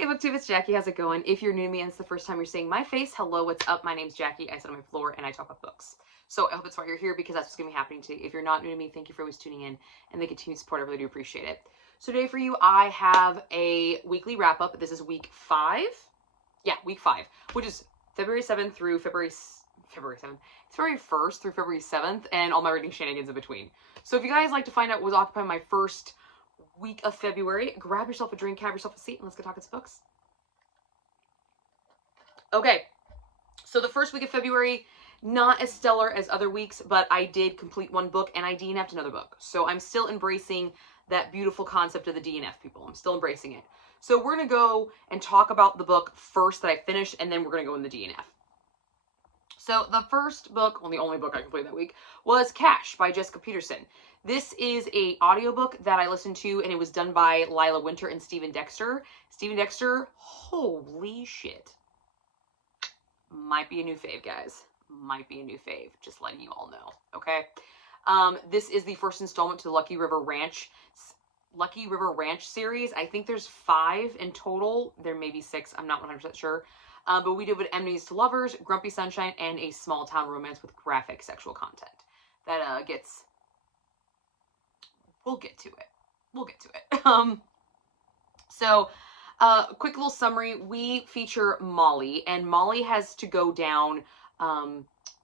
Hey BookTube, it's Jackie. How's it going? If you're new to me and it's the first time you're seeing my face, hello, what's up? My name's Jackie. I sit on my floor and I talk about books. So I hope that's why you're here, because that's what's going to be happening today. If you're not new to me, thank you for always tuning in and the continued support. I really do appreciate it. So today for you, I have a weekly wrap up. This is week 5. Yeah, week 5, which is February 7th through February 7th. It's February 1st through February 7th and all my reading shenanigans in between. So if you guys like to find out what was occupying my first week of February, grab yourself a drink, have yourself a seat, and let's get talking some books. Okay, so the first week of February, not as stellar as other weeks, but I did complete one book and I DNF'd another book. So I'm still embracing that beautiful concept of the DNF, people. I'm still embracing it. So we're going to go and talk about the book first that I finished, and then we're going to go in the DNF. So the first book, well, the only book I completed that week, was Cash by Jessica Peterson. This is a audiobook that I listened to, and it was done by Lila Winter and Stephen Dexter. Stephen Dexter, holy shit. Might be a new fave, guys. Might be a new fave. Just letting you all know, okay? This is the first installment to the Lucky River Ranch series. I think there's 5 in total. There may be 6. I'm not 100% sure. But we did with Enemies to Lovers, Grumpy Sunshine, and a small town romance with graphic sexual content. That gets... We'll get to it. We'll get to it. Quick little summary. We feature Molly, and Molly has to go down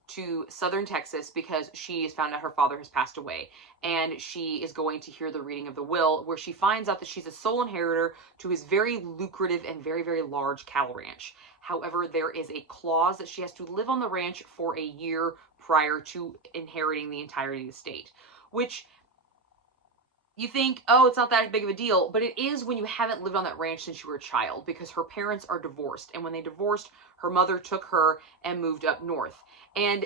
to southern Texas because she has found out her father has passed away, and she is going to hear the reading of the will, where she finds out that she's a sole inheritor to his very lucrative and very, very large cattle ranch. However, there is a clause that she has to live on the ranch for a year prior to inheriting the entirety of the estate, which... You think, oh, it's not that big of a deal, but it is when you haven't lived on that ranch since you were a child, because her parents are divorced. And when they divorced, her mother took her and moved up north. And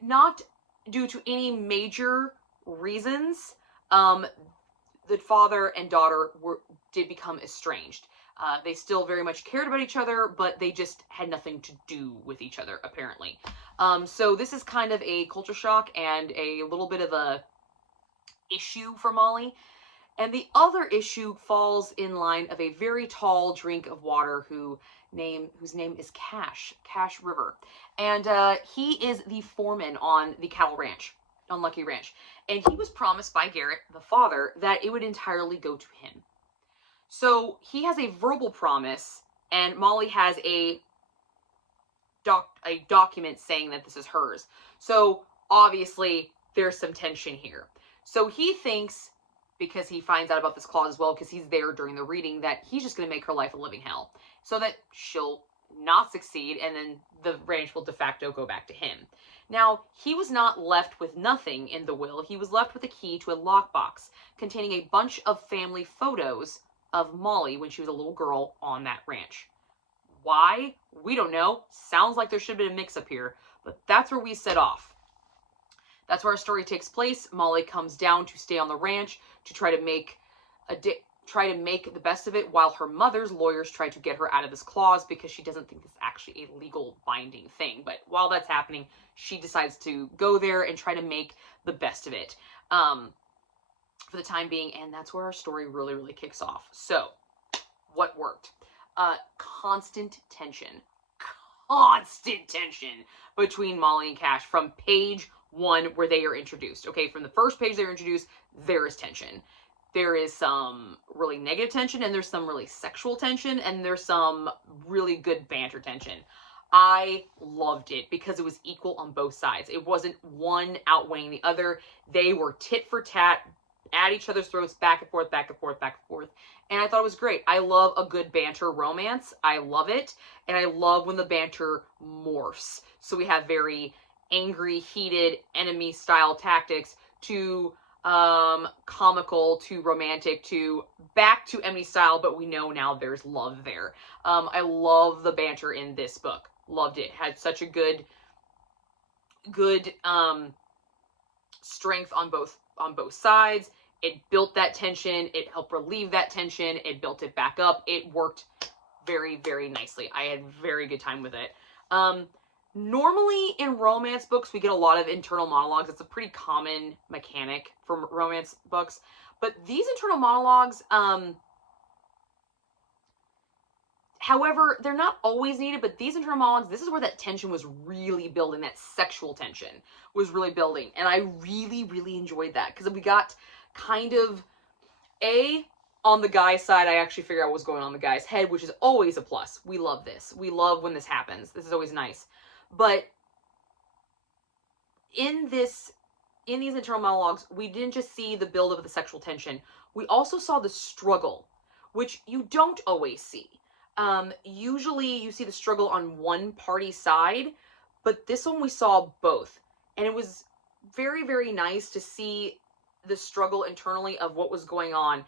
not due to any major reasons, the father and daughter did become estranged. They still very much cared about each other, but they just had nothing to do with each other, apparently. So this is kind of a culture shock and a little bit of a issue for Molly. And the other issue falls in line of a very tall drink of water whose name is Cash River. And he is the foreman on the cattle ranch, on Lucky Ranch. And he was promised by Garrett, the father, that it would entirely go to him. So he has a verbal promise, and Molly has a document saying that this is hers. So obviously there's some tension here. So he thinks, because he finds out about this clause as well, because he's there during the reading, that he's just going to make her life a living hell, so that she'll not succeed, and then the ranch will de facto go back to him. Now, he was not left with nothing in the will. He was left with a key to a lockbox containing a bunch of family photos of Molly when she was a little girl on that ranch. Why? We don't know. Sounds like there should have been a mix-up here, but that's where we set off. That's where our story takes place. Molly comes down to stay on the ranch to try to make the best of it, while her mother's lawyers try to get her out of this clause because she doesn't think this is actually a legal binding thing. But while that's happening, she decides to go there and try to make the best of it for the time being. And that's where our story really, really kicks off. So what worked? Constant tension between Molly and Cash from page 1 where they are introduced. Okay, from the first page they're introduced, there is tension. There is some really negative tension, and there's some really sexual tension, and there's some really good banter tension. I loved it because it was equal on both sides. It wasn't one outweighing the other. They were tit for tat, at each other's throats, back and forth, back and forth, back and forth. And I thought it was great. I love a good banter romance. I love it. And I love when the banter morphs. So we have very angry, heated, enemy-style tactics to comical, to romantic, to back to enemy style, but we know now there's love there. I love the banter in this book. Loved it. Had such a good strength on both sides. It built that tension. It helped relieve that tension. It built it back up. It worked very, very nicely. I had a very good time with it. Normally in romance books, we get a lot of internal monologues. It's a pretty common mechanic for romance books. But these internal monologues, However, they're not always needed, but these internal monologues, this is where that tension was really building, that sexual tension was really building. And I really, really enjoyed that, because we got kind of, on the guy's side, I actually figured out what was going on in the guy's head, which is always a plus. We love this. We love when this happens. This is always nice. But in these internal monologues, we didn't just see the build of the sexual tension. We also saw the struggle, which you don't always see. Usually you see the struggle on one party's side, but this one we saw both. And it was very, very nice to see the struggle internally of what was going on.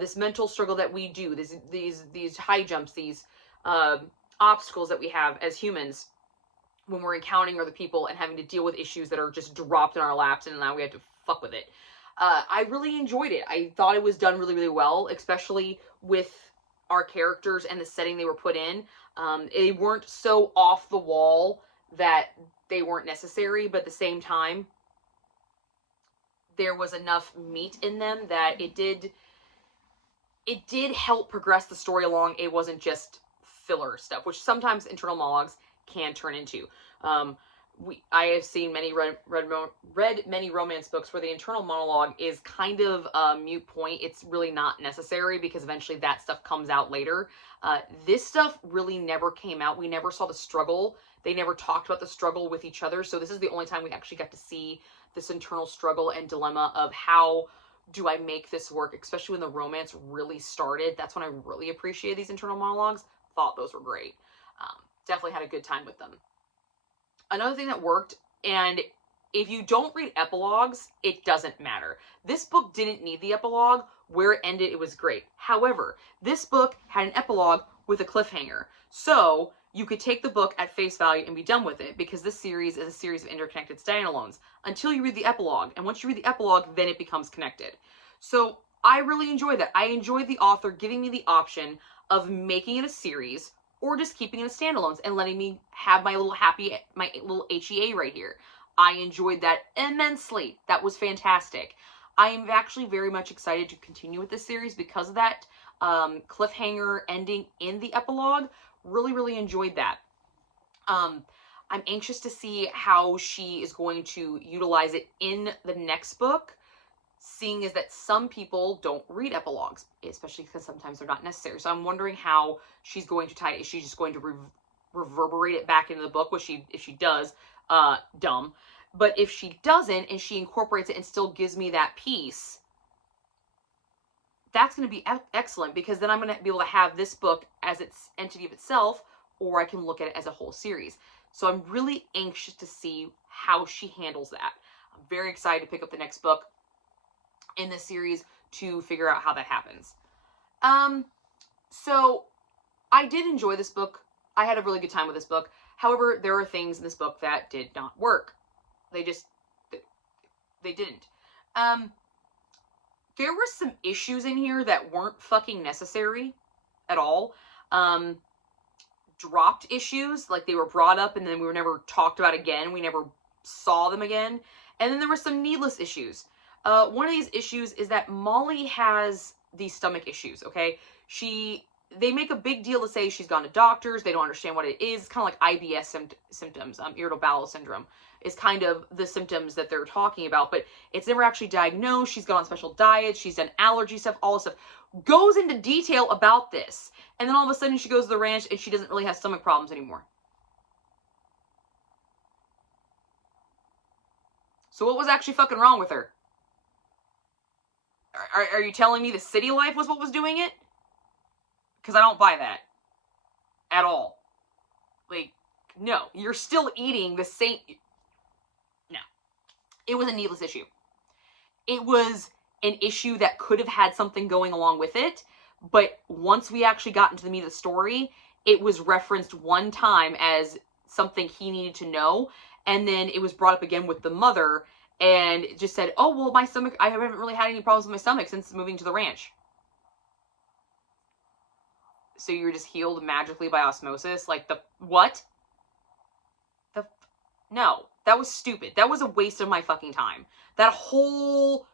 This mental struggle that we do, these high jumps, these obstacles that we have as humans when we're encountering other people and having to deal with issues that are just dropped in our laps, and now we have to fuck with it. I really enjoyed it. I thought it was done really, really well, especially with our characters and the setting they were put in. They weren't so off the wall that they weren't necessary, but at the same time, there was enough meat in them that it did help progress the story along. It wasn't just filler stuff, which sometimes internal monologues can turn into. I have seen read many romance books where the internal monologue is kind of a mute point. It's really not necessary because eventually that stuff comes out later. This stuff really never came out. We never saw the struggle. They never talked about the struggle with each other. So this is the only time we actually got to see this internal struggle and dilemma of how do I make this work, especially when the romance really started. That's when I really appreciated these internal monologues. Thought those were great. Definitely had a good time with them. Another thing that worked, and if you don't read epilogues, it doesn't matter. This book didn't need the epilogue. Where it ended, it was great. However, this book had an epilogue with a cliffhanger. So you could take the book at face value and be done with it, because this series is a series of interconnected standalones until you read the epilogue. And once you read the epilogue, then it becomes connected. So I really enjoyed that. I enjoyed the author giving me the option of making it a series or just keeping it as standalones and letting me have my little HEA right here. I enjoyed that immensely. That was fantastic. I am actually very much excited to continue with this series because of that cliffhanger ending in the epilogue. Really, really enjoyed that. I'm anxious to see how she is going to utilize it in the next book, seeing as that some people don't read epilogues, especially because sometimes they're not necessary. So I'm wondering how she's going to tie it. Is she just going to reverberate it back into the book? If she does, dumb. But if she doesn't, and she incorporates it and still gives me that piece, that's going to be excellent, because then I'm going to be able to have this book as its entity of itself, or I can look at it as a whole series. So I'm really anxious to see how she handles that. I'm very excited to pick up the next book in this series to figure out how that happens. So I did enjoy this book. I had a really good time with this book. However, there are things in this book that did not work. They didn't. There were some issues in here that weren't fucking necessary at all. Dropped issues, like they were brought up and then we were never talked about again. We never saw them again. And then there were some needless issues. One of these issues is that Molly has these stomach issues, okay? They make a big deal to say she's gone to doctors. They don't understand what it is. It's kind of like IBS symptoms. Irritable bowel syndrome is kind of the symptoms that they're talking about, but it's never actually diagnosed. She's gone on special diets. She's done allergy stuff, all this stuff. Goes into detail about this. And then all of a sudden she goes to the ranch and she doesn't really have stomach problems anymore. So what was actually fucking wrong with her? Are you telling me the city life was what was doing it? Because I don't buy that. At all. Like, no. You're still eating the same... No. It was a needless issue. It was an issue that could have had something going along with it, but once we actually got into the meat of the story, it was referenced one time as something he needed to know, and then it was brought up again with the mother, and it just said, oh, well, my stomach, I haven't really had any problems with my stomach since moving to the ranch. So you're just healed magically by osmosis? Like, what? No, that was stupid. That was a waste of my fucking time. That whole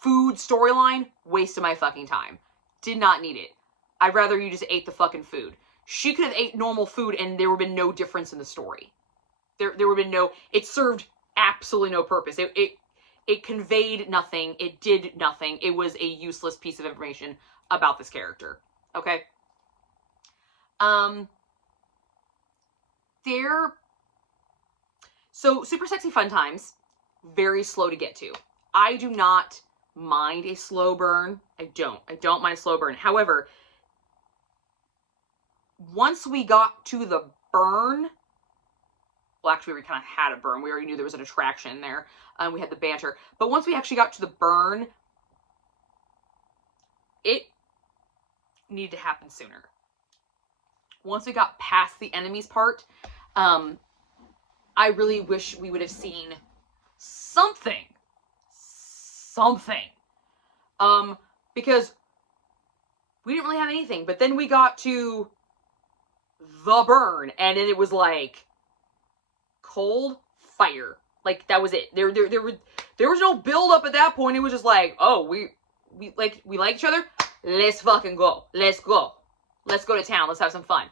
food storyline, waste of my fucking time. Did not need it. I'd rather you just ate the fucking food. she could have ate normal food and there would have been no difference in the story. There would have been no, it served absolutely no purpose. It conveyed nothing. It did nothing. It was a useless piece of information about this character. Okay? So Super Sexy Fun Times, very slow to get to. I do not mind a slow burn. I don't mind a slow burn. However, once we got to the burn, well, actually, we kind of had a burn. We already knew there was an attraction there. We had the banter. But once we actually got to the burn, it needed to happen sooner. Once we got past the enemies part, I really wish we would have seen something. Because we didn't really have anything. But then we got to the burn, and then it was like cold fire. Like, that was it. There was no build up at that point. It was just like, oh, we like each other. Let's fucking go. Let's go. Let's go to town. Let's have some fun.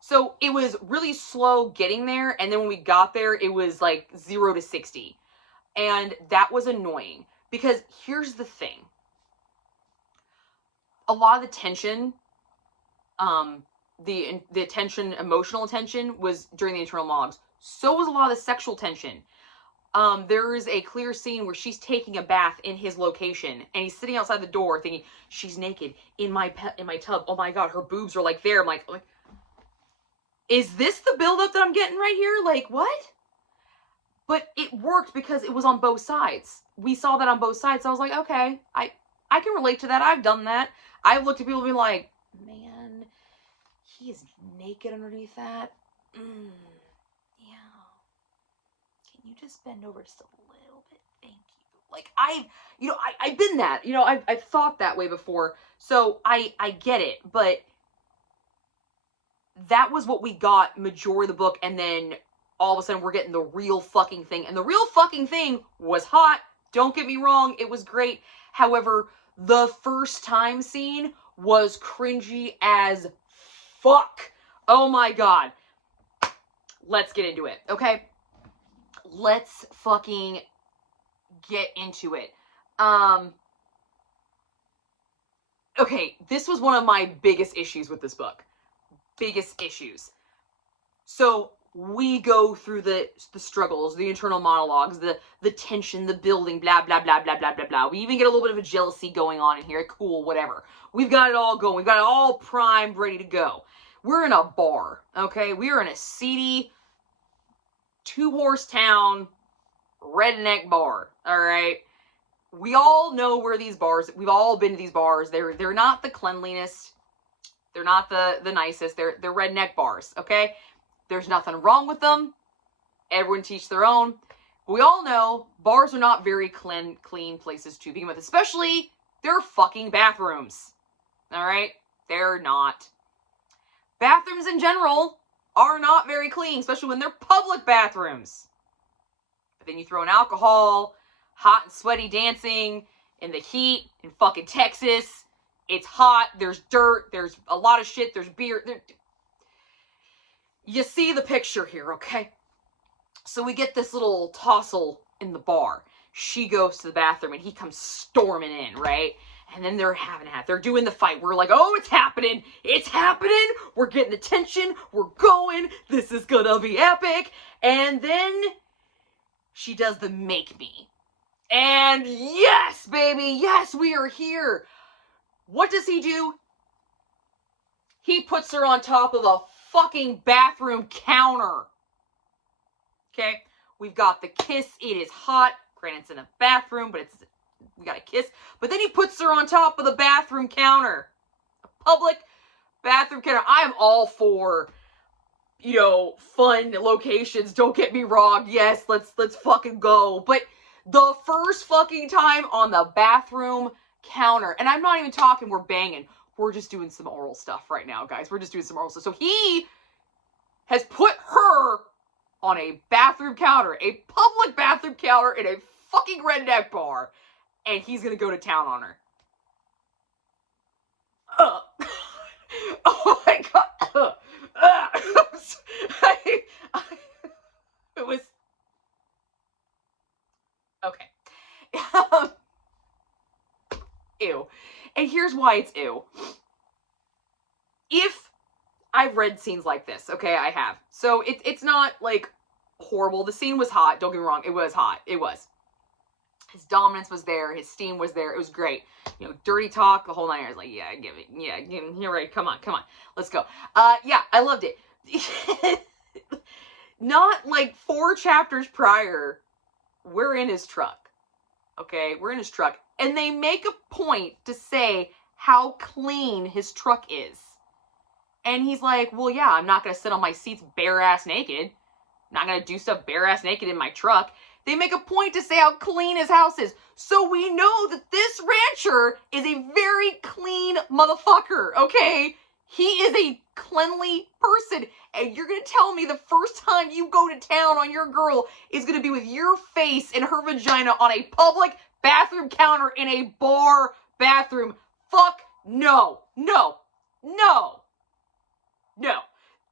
So it was really slow getting there, and then when we got there, it was like 0 to 60. And that was annoying, because here's the thing. A lot of the tension, the tension, emotional tension, was during the internal monologues. So was a lot of the sexual tension. There is a clear scene where she's taking a bath in his location, and he's sitting outside the door thinking, she's naked in my tub. Oh my God, her boobs are like there. I'm like, is this the buildup that I'm getting right here? Like, what? But it worked because it was on both sides. We saw that on both sides. So I was like, okay, I can relate to that. I've done that. I've looked at people and been like, man, he is naked underneath that. Yeah. Can you just bend over just a little bit? Thank you. Like, I've been that. I've thought that way before. So I get it. But that was what we got majority of the book, and then all of a sudden we're getting the real fucking thing. And the real fucking thing was hot. Don't get me wrong. It was great. However, the first time scene was cringy as fuck. Oh my God. Let's get into it, okay? Let's fucking get into it. Okay, this was one of my biggest issues with this book. Biggest issues. So we go through the struggles, the internal monologues, the tension, the building, blah, blah, blah, blah, blah, blah, blah. We even get a little bit of a jealousy going on in here. Cool, whatever. We've got it all going. We've got it all primed, ready to go. We're in a bar, okay? We are in a seedy, two-horse town, redneck bar, all right? We all know where these bars, we've all been to these bars. They're not the cleanliness. They're not the nicest. They're redneck bars, okay? There's nothing wrong with them. Everyone teach their own. But we all know bars are not very clean places to begin with, especially their fucking bathrooms. All right? They're not. Bathrooms in general are not very clean, especially when they're public bathrooms. But then you throw in alcohol, hot and sweaty dancing in the heat in fucking Texas. It's hot. There's dirt. There's a lot of shit. There's beer. You see the picture here, okay? So we get this little tussle in the bar. She goes to the bathroom and he comes storming in, right? And then they're having it. They're doing the fight. We're like, oh, it's happening. It's happening. We're getting the tension. We're going. This is gonna be epic. And then she does the make me. And yes, baby. Yes, we are here. What does he do? He puts her on top of a fucking bathroom counter. Okay? We've got the kiss. It is hot. Granted, it's in a bathroom, but we got a kiss. But then he puts her on top of the bathroom counter. A public bathroom counter. I am all for, fun locations. Don't get me wrong. Yes, let's fucking go. But the first fucking time on the bathroom counter, and I'm not even talking we're banging. We're just doing some oral stuff right now, guys. We're just doing some oral stuff. So he has put her on a bathroom counter, a public bathroom counter in a fucking redneck bar, and he's gonna go to town on her. Oh my God. why it's ew. If I've read scenes like this, okay, I have. So it's not, like, horrible. The scene was hot, don't get me wrong. It was hot. It was. His dominance was there. His steam was there. It was great. You know, dirty talk, the whole 9 yards. Like, yeah, give it. Yeah, you're right. Come on. Let's go. Yeah, I loved it. Not, like, 4 chapters prior, we're in his truck. Okay, we're in his truck. And they make a point to say how clean his truck is. And he's like, well, yeah, I'm not going to sit on my seats bare-ass naked. I'm not going to do stuff bare-ass naked in my truck. They make a point to say how clean his house is. So we know that this rancher is a very clean motherfucker, okay? He is a cleanly person. And you're going to tell me the first time you go to town on your girl is going to be with your face and her vagina on a public bathroom counter in a bar bathroom. Fuck no. No. No. No.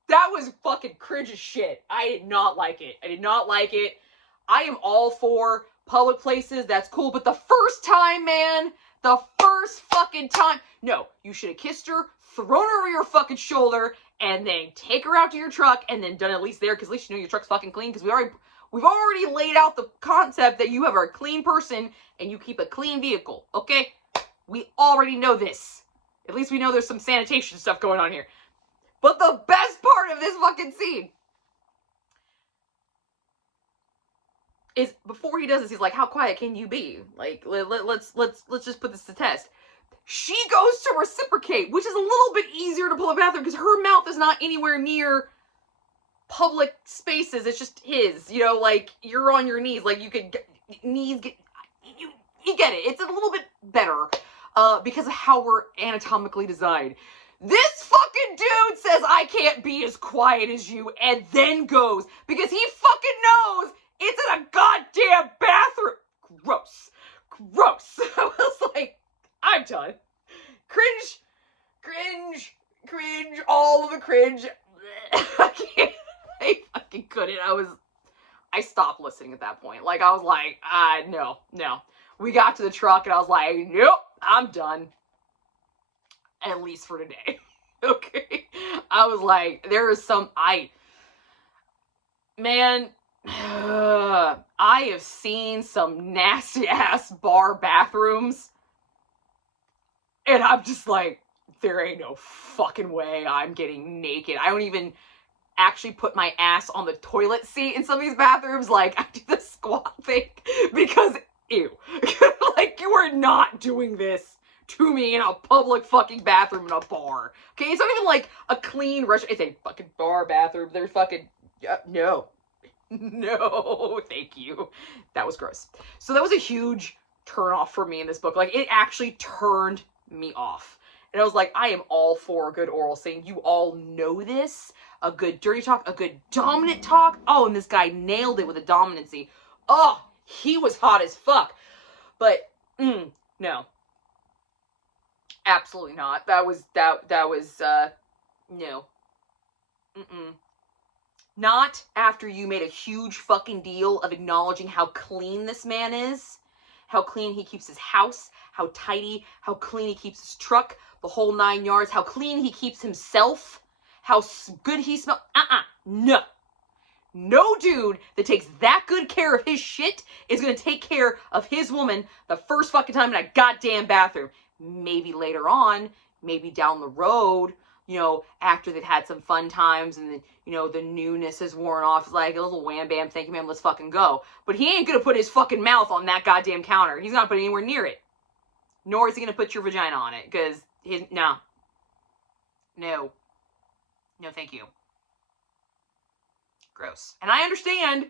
That was fucking cringe as shit. I did not like it. I did not like it. I am all for public places. That's cool. But the first time, man, the first fucking time. No, you should have kissed her, thrown her over your fucking shoulder, and then take her out to your truck and then done at least there, because at least you know your truck's fucking clean. Because we've already laid out the concept that you have a clean person and you keep a clean vehicle. Okay? We already know this. At least we know there's some sanitation stuff going on here. But the best part of this fucking scene is before he does this, he's like, how quiet can you be? Like, let's just put this to test. She goes to reciprocate, which is a little bit easier to pull a bathroom because her mouth is not anywhere near public spaces. It's just his, you know, like, you're on your knees. Like, you could, you get it. It's a little bit better because of how we're anatomically designed. This fucking dude says, I can't be as quiet as you, and then goes, because he fucking knows it's in a goddamn bathroom. Gross. Gross. I was like, I'm done. Cringe, all of the cringe. I fucking couldn't. I stopped listening at that point. Like, I was like, no. We got to the truck, and I was like, nope, I'm done. At least for today. Okay? I was like, there is some, man, I have seen some nasty ass bar bathrooms, and I'm just like, there ain't no fucking way I'm getting naked. I don't even actually put my ass on the toilet seat in some of these bathrooms. Like, I do the squat thing because, ew. Like, you are not doing this to me in a public fucking bathroom in a bar. Okay, it's not even like a clean restaurant. It's a fucking bar bathroom. There's fucking, no, thank you. That was gross. So that was a huge turn off for me in this book. Like, it actually turned me off. And I was like, I am all for a good oral scene. You all know this. A good dirty talk, a good dominant talk. Oh, and this guy nailed it with a dominancy. Oh, he was hot as fuck. But, no. Absolutely not. That was, no. Not after you made a huge fucking deal of acknowledging how clean this man is, how clean he keeps his house, how tidy, how clean he keeps his truck, the whole 9 yards, how clean he keeps himself, how good he smells. No. No dude that takes that good care of his shit is gonna take care of his woman the first fucking time in a goddamn bathroom. Maybe later on, maybe down the road, you know, after they've had some fun times and, you know, the newness has worn off. It's like a little wham bam, thank you ma'am, let's fucking go. But he ain't gonna put his fucking mouth on that goddamn counter. He's not putting it anywhere near it. Nor is he gonna put your vagina on it, because no, thank you. Gross. And I understand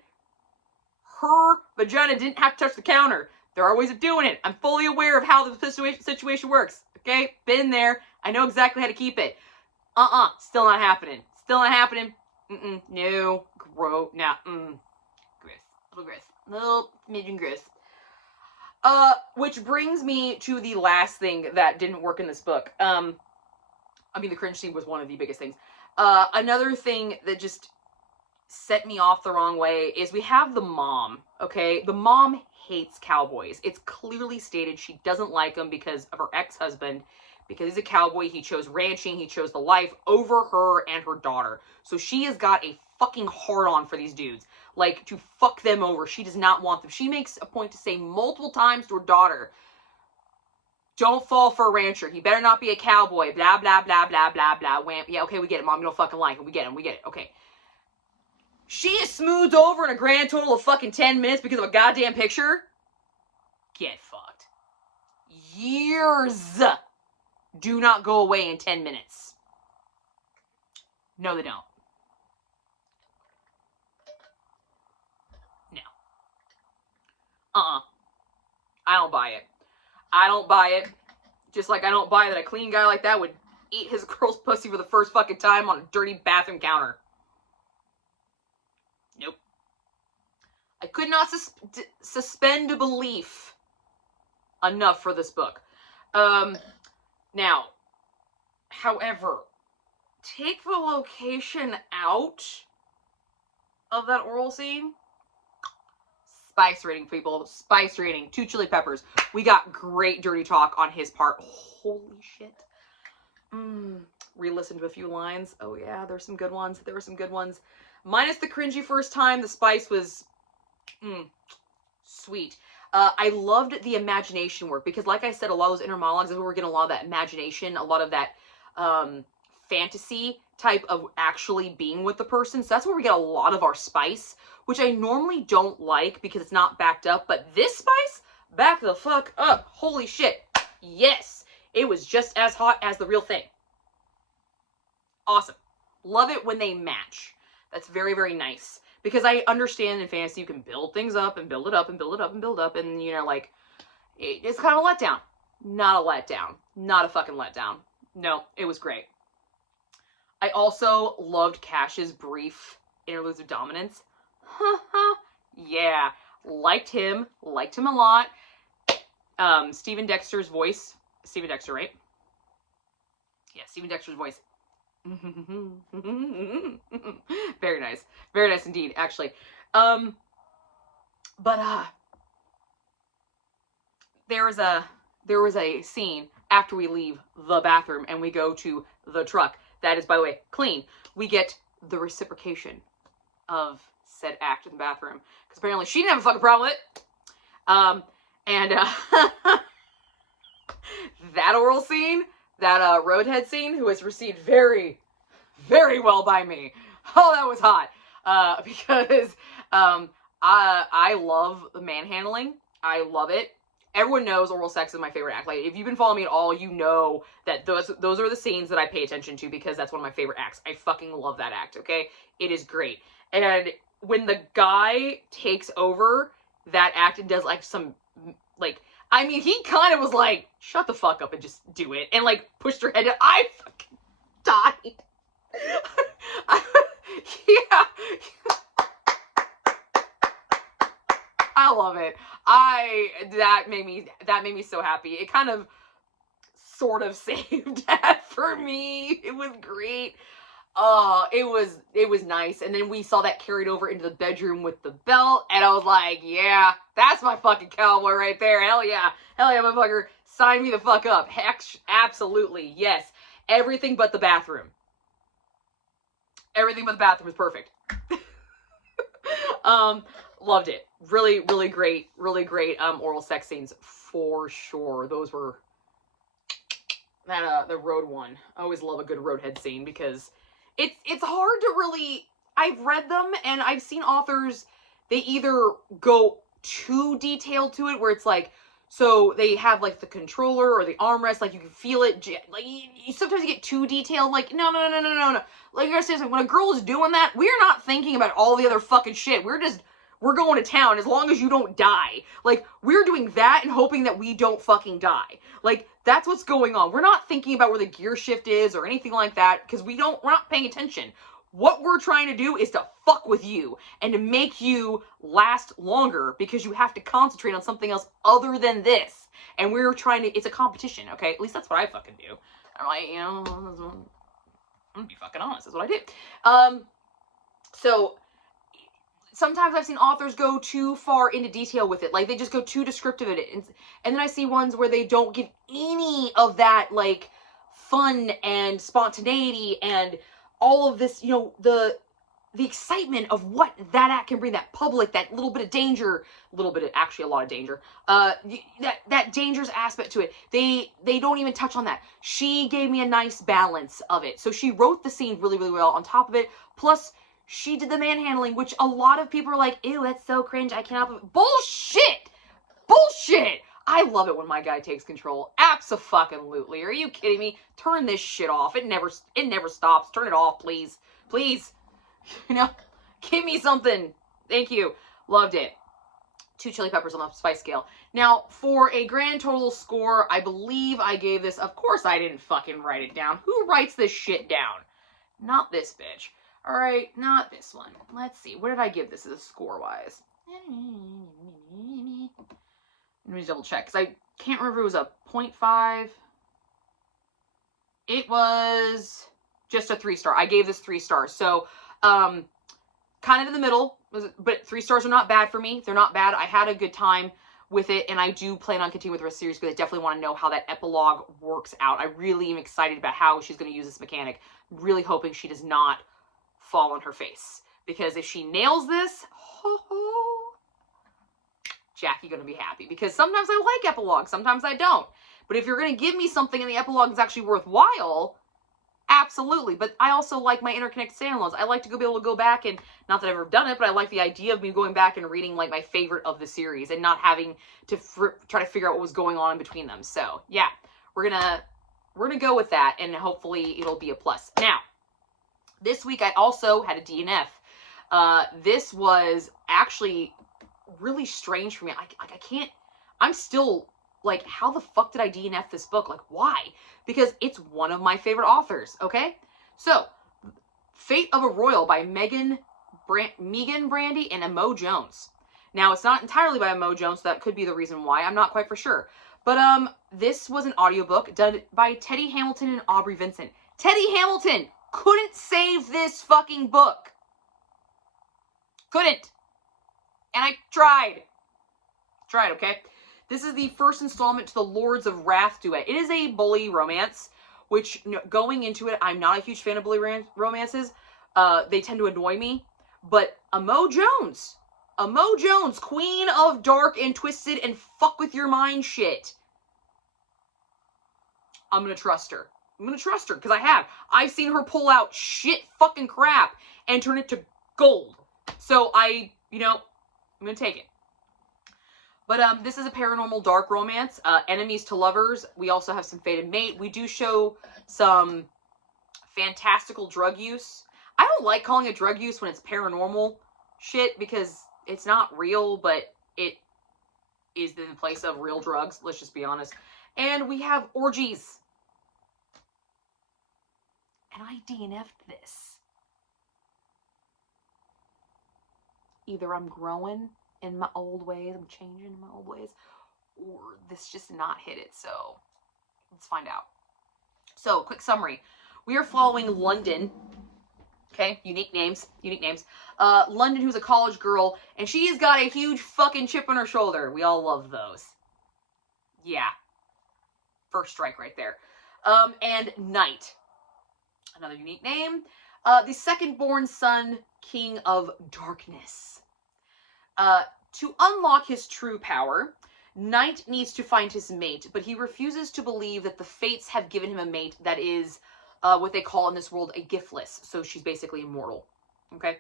her vagina didn't have to touch the counter. There are ways of doing it. I'm fully aware of how the situation works. Okay? Been there. I know exactly how to keep it. Still not happening. Still not happening. No. Gross. Nah. Gross. Little gross. Little midget gross. Which brings me to the last thing that didn't work in this book. I mean, the cringe scene was one of the biggest things. Another thing that just set me off the wrong way is we have the mom, okay? The mom hates cowboys. It's clearly stated she doesn't like them because of her ex-husband because he's a cowboy. He chose ranching. He chose the life over her and her daughter. So she has got a fucking hard-on for these dudes. Like, to fuck them over. She does not want them. She makes a point to say multiple times to her daughter, don't fall for a rancher. He better not be a cowboy. Blah, blah, blah, blah, blah, blah. Wham. Yeah, okay, we get it, Mom. You don't fucking like him. We get him. We get it. Okay. She is smoothed over in a grand total of fucking 10 minutes because of a goddamn picture. Get fucked. Years do not go away in 10 minutes. No, they don't. No. I don't buy it. I don't buy it. Just like I don't buy that a clean guy like that would eat his girl's pussy for the first fucking time on a dirty bathroom counter. Nope. I could not suspend belief enough for this book. Now, however, take the location out of that oral scene. Spice rating, people. Spice rating. 2 chili peppers. We got great dirty talk on his part. Holy shit. Re-listened to a few lines. Oh yeah, there's some good ones. There were some good ones. Minus the cringy first time, the spice was sweet. I loved the imagination work because, like I said, a lot of those inner monologues is where we're getting a lot of that imagination, a lot of that fantasy type of actually being with the person. So that's where we get a lot of our spice, which I normally don't like because it's not backed up. But this spice, back the fuck up. Holy shit. Yes. It was just as hot as the real thing. Awesome. Love it when they match. That's very, very nice. Because I understand in fantasy you can build things up and build it up and build it up and build up. And, you know, like, it's kind of a letdown. Not a letdown. Not a fucking letdown. No, it was great. I also loved Cash's brief interludes of dominance. Yeah. Liked him a lot. Stephen Dexter's voice. Stephen Dexter, right? Yeah, Stephen Dexter's voice. Very nice. Very nice indeed, actually. There was a scene after we leave the bathroom and we go to the truck. That is, by the way, clean. We get the reciprocation of said act in the bathroom. Because apparently she didn't have a fucking problem with it. That oral scene, that roadhead scene, who was received very, very well by me. Oh, that was hot. Because I love the manhandling. I love it. Everyone knows oral sex is my favorite act. Like, if you've been following me at all, you know that those are the scenes that I pay attention to because that's one of my favorite acts. I fucking love that act, okay? It is great. And when the guy takes over that act and does, like, some, like, I mean, he kind of was like, shut the fuck up and just do it. And, like, pushed her head down. I fucking died. Yeah. I love it. That made me so happy. It kind of sort of saved that for me. It was great. It was nice. And then we saw that carried over into the bedroom with the belt, and I was like, yeah, that's my fucking cowboy right there. Hell yeah, motherfucker. Sign me the fuck up. Heck, absolutely, yes. Everything but the bathroom. Everything but the bathroom was perfect. Loved it. Really, really great oral sex scenes for sure. Those were that the road one. I always love a good roadhead scene because it's hard to really. I've read them and I've seen authors, they either go too detailed to it where it's like, so they have like the controller or the armrest, like you can feel it, like you sometimes you get too detailed, like no. Like you gotta say, when a girl is doing that, we're not thinking about all the other fucking shit. We're going to town as long as you don't die. Like, we're doing that and hoping that we don't fucking die. Like, that's what's going on. We're not thinking about where the gear shift is or anything like that because we're not paying attention. What we're trying to do is to fuck with you and to make you last longer because you have to concentrate on something else other than this. And we're trying to, it's a competition, okay? At least that's what I fucking do. I'm like, you know, I'm gonna be fucking honest. That's what I do. So sometimes I've seen authors go too far into detail with it. Like, they just go too descriptive at it. And then I see ones where they don't give any of that, like, fun and spontaneity and all of this, you know, the excitement of what that act can bring, that public, that little bit of danger, a little bit of, actually a lot of danger, that dangerous aspect to it. They don't even touch on that. She gave me a nice balance of it. So she wrote the scene really, really well on top of it. Plus, she did the manhandling, which a lot of people are like, ew, that's so cringe, I cannot. Bullshit! Bullshit! I love it when my guy takes control. Abso-fucking-lutely. Are you kidding me? Turn this shit off. It never stops. Turn it off, please. Please. You know, give me something. Thank you. Loved it. 2 chili peppers on the spice scale. Now, for a grand total score, I believe I gave this, of course I didn't fucking write it down. Who writes this shit down? Not this bitch. Alright, not this one. Let's see. What did I give this as a score-wise? Let me double check, because I can't remember if it was a 0.5. It was just a 3-star. I gave this 3 stars. So, kind of in the middle, but 3 stars are not bad for me. They're not bad. I had a good time with it, and I do plan on continuing with the rest of the series because I definitely want to know how that epilogue works out. I really am excited about how she's going to use this mechanic. Really hoping she does not fall on her face. Because if she nails this, Jackie gonna be happy. Because sometimes I like epilogues, sometimes I don't. But if you're gonna give me something in the epilogue that's actually worthwhile, absolutely. But I also like my interconnected standalones. I like to be able to go back and, not that I've ever done it, but I like the idea of me going back and reading like my favorite of the series and not having to try to figure out what was going on in between them. So yeah, we're gonna go with that, and hopefully it'll be a plus. Now, this week I also had a DNF. This was actually really strange for me. I can't, I'm still like, how the fuck did I DNF this book? Like, why? Because it's one of my favorite authors, okay? So, Fate of a Royal by Megan Brandy and Mo Jones. Now, it's not entirely by Mo Jones, so that could be the reason why. I'm not quite for sure. But, this was an audiobook done by Teddy Hamilton and Aubrey Vincent. Teddy Hamilton couldn't save this fucking book. Couldn't. And I tried. Okay? This is the first installment to the Lords of Wrath duet. It is a bully romance, which, going into it, I'm not a huge fan of bully romances. They tend to annoy me. But a Mo Jones, queen of dark and twisted and fuck with your mind shit. I'm gonna trust her. Because I have. I've seen her pull out shit fucking crap and turn it to gold. So I'm gonna take it. But this is a paranormal dark romance. Enemies to lovers. We also have some fated mate. We do show some fantastical drug use. I don't like calling it drug use when it's paranormal shit because it's not real, but it is in place of real drugs. Let's just be honest. And we have orgies. And I DNF'd this. Either I'm growing in my old ways, I'm changing in my old ways, or this just did not hit it. So let's find out. So, quick summary. We are following London. Okay, unique names. London, who's a college girl, and she's got a huge fucking chip on her shoulder. We all love those. Yeah. First strike right there. And Knight. Another unique name. The second-born son, King of Darkness. To unlock his true power, Knight needs to find his mate, but he refuses to believe that the fates have given him a mate that is what they call in this world a giftless. So she's basically immortal. Okay?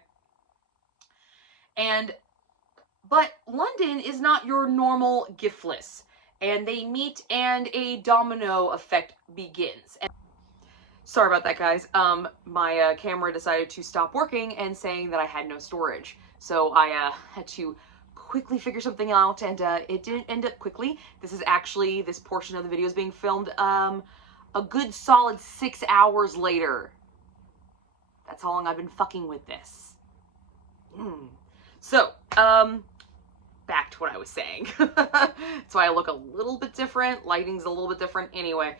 But London is not your normal giftless. And they meet and a domino effect begins. Sorry about that, guys. My camera decided to stop working and saying that I had no storage. So I had to quickly figure something out, and it didn't end up quickly. This portion of the video is being filmed a good solid 6 hours later. That's how long I've been fucking with this. So, back to what I was saying. That's why I look a little bit different. Lighting's a little bit different. Anyway,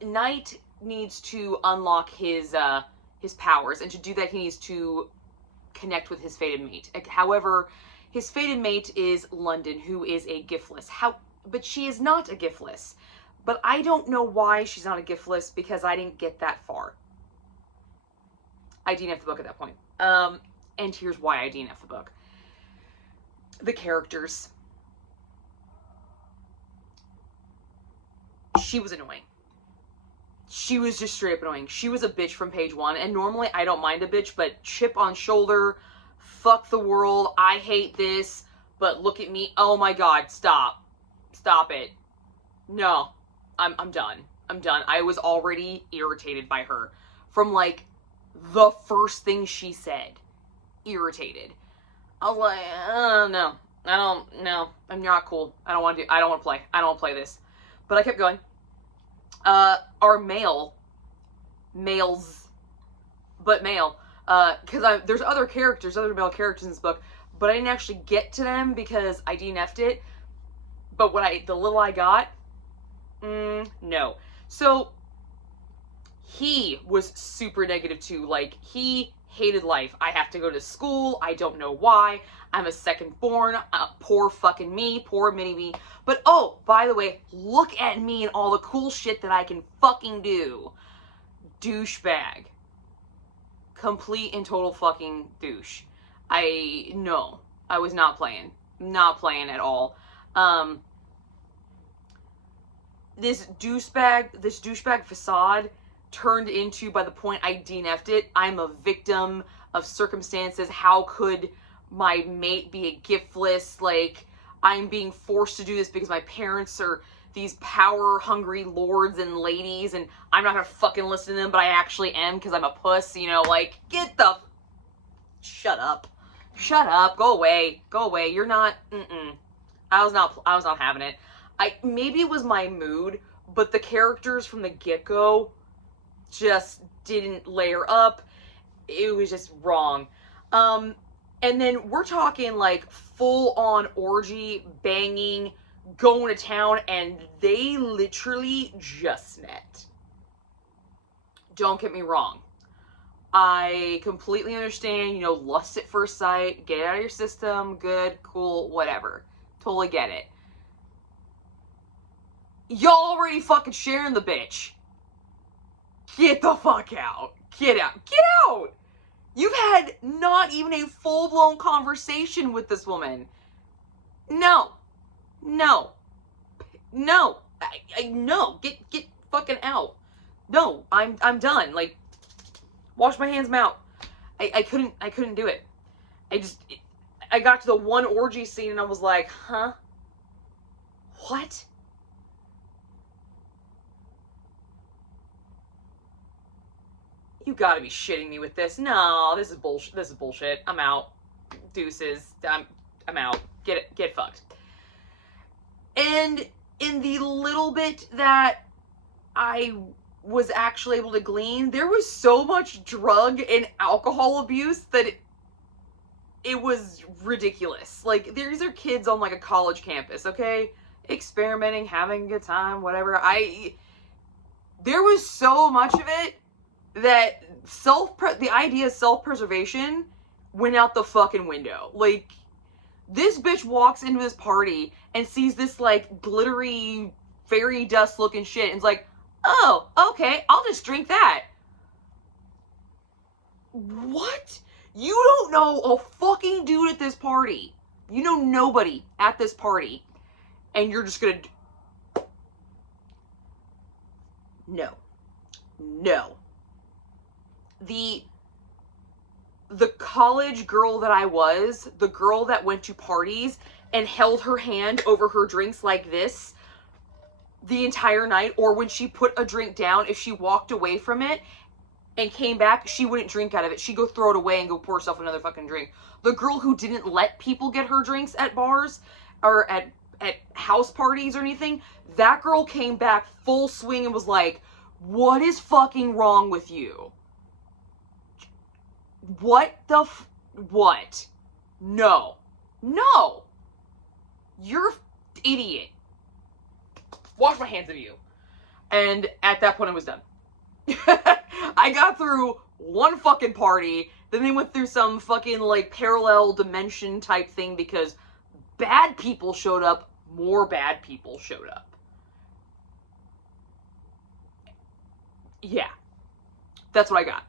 Knight needs to unlock his powers, and to do that he needs to connect with his fated mate. However, his fated mate is London, who is a giftless. But she is not a giftless. But I don't know why she's not a gift list, because I didn't get that far. I DNF'd the book at that point. And here's why I DNF'd the book. The characters. She was annoying. She was just straight up annoying. She was a bitch from page 1. And normally I don't mind a bitch, but chip on shoulder, fuck the world, I hate this, but look at me. Oh my god, stop. Stop it. No. I'm done. I'm done. I was already irritated by her from like the first thing she said. Irritated. I was like, no. No. I'm not cool. I don't want to play. I don't want to play this. But I kept going. Our males, but male, because there's other male characters in this book, but I didn't actually get to them because I DNF'd it. But the little I got, no. So he was super negative too. Like, he hated life. I have to go to school. I don't know why. I'm a second born. Poor fucking me. Poor mini me. But oh, by the way, look at me and all the cool shit that I can fucking do. Douchebag. Complete and total fucking douche. No. I was not playing. Not playing at all. This douchebag facade turned into, by the point I DNF'd it, I'm a victim of circumstances. How could my mate be a giftless? Like, I'm being forced to do this because my parents are these power-hungry lords and ladies, and I'm not gonna fucking listen to them, but I actually am because I'm a puss, you know, like, shut up. Shut up. Go away. Go away. You're not, I was not having it. Maybe it was my mood, but the characters from the get-go just didn't layer up. It was just wrong. And then we're talking like full-on orgy, banging, going to town, and they literally just met. Don't get me wrong. I completely understand, you know, lust at first sight, get it out of your system, good, cool, whatever. Totally get it. Y'all already fucking sharing the bitch. Get the fuck out. Get out. Get out! You've had not even a full-blown conversation with this woman. No. No. No. No. Get fucking out. No. I'm done. Like, wash my hands, mouth. I couldn't do it. I got to the one orgy scene and I was like, huh? What? You gotta be shitting me with this. No, this is bullshit. This is bullshit. I'm out. Deuces. I'm out. Get fucked. And in the little bit that I was actually able to glean, there was so much drug and alcohol abuse that it was ridiculous. Like, these are kids on like a college campus, okay? Experimenting, having a good time, whatever. There was so much of it that the idea of self-preservation went out the fucking window. Like, this bitch walks into this party and sees this, like, glittery fairy dust looking shit and is like, oh, okay, I'll just drink that. What? You don't know a fucking dude at this party. You know nobody at this party. And you're just gonna... No. No. The college girl that I was, the girl that went to parties and held her hand over her drinks like this the entire night, or when she put a drink down, if she walked away from it and came back, she wouldn't drink out of it. She'd go throw it away and go pour herself another fucking drink. The girl who didn't let people get her drinks at bars or at house parties or anything, that girl came back full swing and was like, what is fucking wrong with you? What the what? No. No. You're idiot. Wash my hands of you. And at that point I was done. I got through one fucking party, then they went through some fucking like parallel dimension type thing because bad people showed up, more bad people showed up. yeah, that's what I got.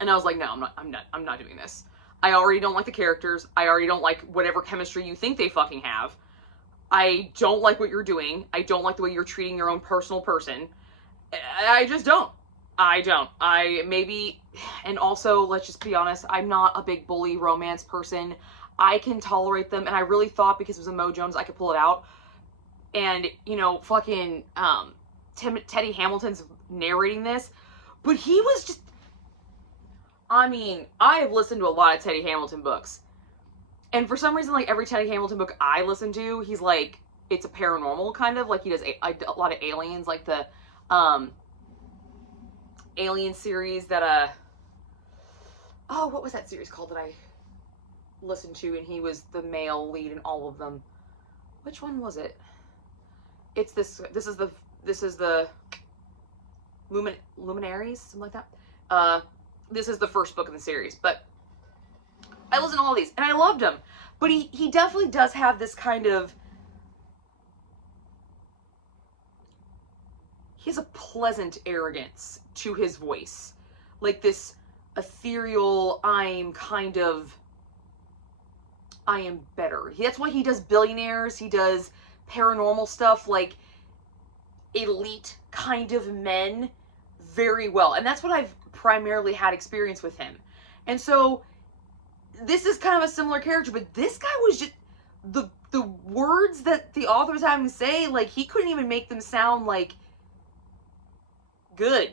And I was like, no, I'm not doing this. I already don't like the characters. I already don't like whatever chemistry you think they fucking have. I don't like what you're doing. I don't like the way you're treating your own personal person. I just don't. I don't. And also, let's just be honest, I'm not a big bully romance person. I can tolerate them, and I really thought because it was a Mo Jones, I could pull it out. And, you know, fucking, Teddy Hamilton's narrating this, but he was just, I mean, I have listened to a lot of Teddy Hamilton books, and for some reason, like, every Teddy Hamilton book I listen to, he's like, it's a paranormal, kind of, like, he does a lot of aliens, like the, Alien series that, oh, what was that series called that I listened to, and he was the male lead in all of them? Which one was it? It's this is the Luminaries, something like that. This is the first book in the series, but I listened to all of these, and I loved him. But he definitely does have this kind of, he has a pleasant arrogance to his voice. Like this ethereal, I am better. That's why he does billionaires, he does paranormal stuff, like elite kind of men very well. And that's what I've primarily had experience with him. And so this is kind of a similar character, but this guy was just, the words that the author was having to say, like, he couldn't even make them sound like good.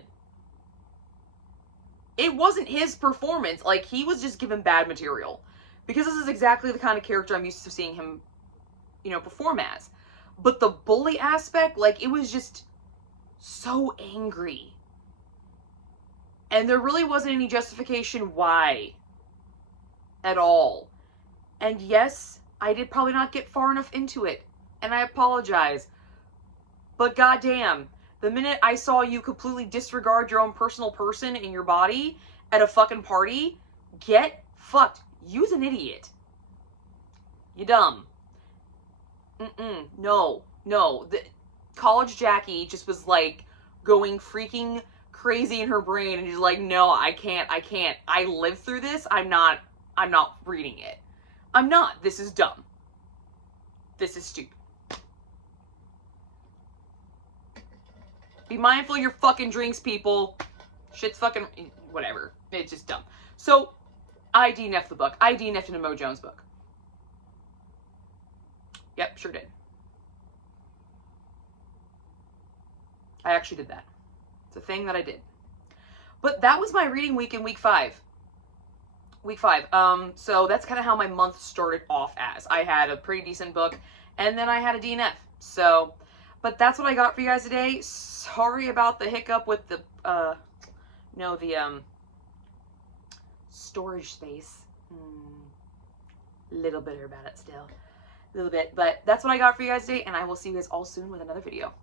It wasn't his performance. Like, he was just given bad material. Because this is exactly the kind of character I'm used to seeing him, you know, perform as. But the bully aspect, like, it was just so angry. And there really wasn't any justification why. At all. And yes, I did probably not get far enough into it. And I apologize. But goddamn, the minute I saw you completely disregard your own personal person in your body at a fucking party, get fucked. You's an idiot. You dumb. No. The college Jackie just was like going freaking crazy in her brain, and she's like, no, I can't. I lived through this. I'm not reading it. I'm not. This is dumb. This is stupid. Be mindful of your fucking drinks, people. Shit's fucking, whatever. It's just dumb. So, I DNF'd the book. I DNF'd in a Mo Jones book. Yep, sure did. I actually did that. It's a thing that I did. But that was my reading week in week 5. Week 5. So that's kind of how my month started off as. I had a pretty decent book, and then I had a DNF. So, but that's what I got for you guys today. Sorry about the hiccup with the, storage space. Little bitter about it still. A little bit. But that's what I got for you guys today, and I will see you guys all soon with another video.